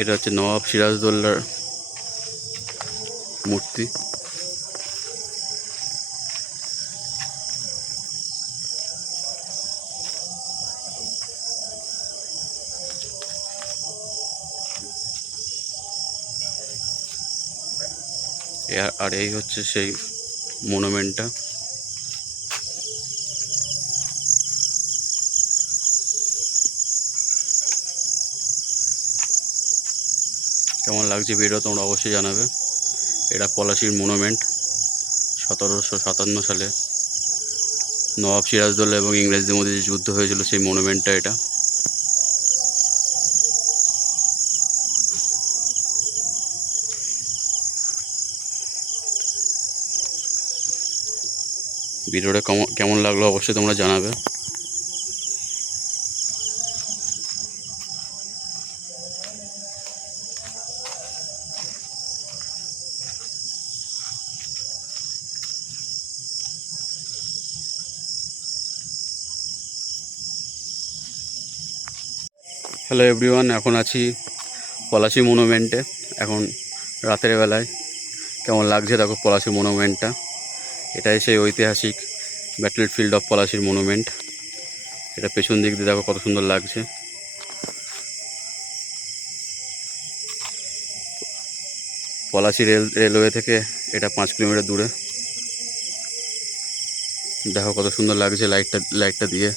এটা হচ্ছে নবাব সিরাজদৌল্লার মূর্তি। আর এই হচ্ছে সেই মনুমেন্টটা কেমন লাগছে ভিডিও তোমরা অবশ্যই জানাবে। এটা পলাশির মনুমেন্ট সতেরোশো সাতান্ন সালে। নবাব সিরাজদৌল্লা এবং ইংরেজদের মধ্যে যে যুদ্ধ হয়েছিল, সেই মনুমেন্টটা এটা। ভিডিওটা কেমন কেমন লাগল অবশ্যই তোমরা জানাবে। হ্যালো এভরিওয়ান এখন আছি পলাশি মনুমেন্টে এখন রাতের বেলায় কেমন লাগছে দেখো পলাশি মনুমেন্টটা এটাই সেই ঐতিহাসিক ব্যাটল ফিল্ড অফ পলাশির মনুমেন্ট এটা পেছন দিক দিয়ে দেখো কত সুন্দর লাগছে। পলাশি রেল রেলওয়ে থেকে এটা পাঁচ কিলোমিটার দূরে। দেখো কত সুন্দর লাগছে লাইটটা লাইটটা দিয়ে।